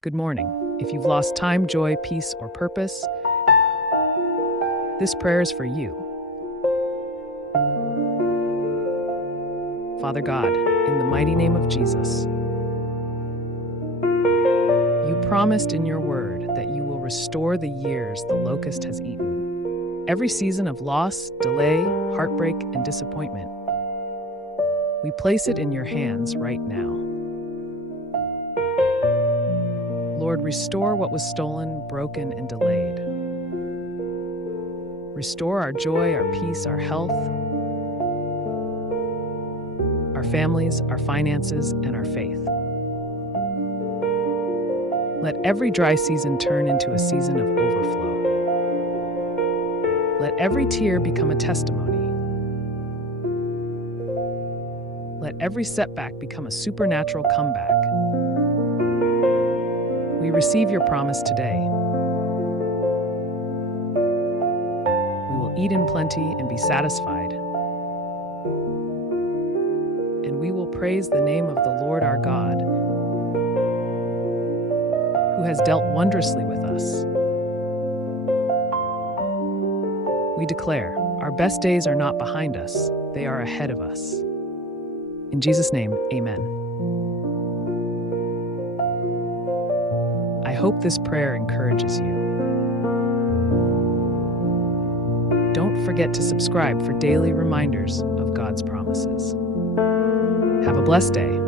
Good morning. If you've lost time, joy, peace, or purpose, this prayer is for you. Father God, in the mighty name of Jesus, you promised in your word that you will restore the years the locust has eaten. Every season of loss, delay, heartbreak, and disappointment, we place it in your hands right now. Lord, restore what was stolen, broken, and delayed. Restore our joy, our peace, our health, our families, our finances, and our faith. Let every dry season turn into a season of overflow. Let every tear become a testimony. Let every setback become a supernatural comeback. We receive your promise today. We will eat in plenty and be satisfied. And we will praise the name of the Lord our God, who has dealt wondrously with us. We declare, our best days are not behind us, they are ahead of us. In Jesus' name, amen. I hope this prayer encourages you. Don't forget to subscribe for daily reminders of God's promises. Have a blessed day.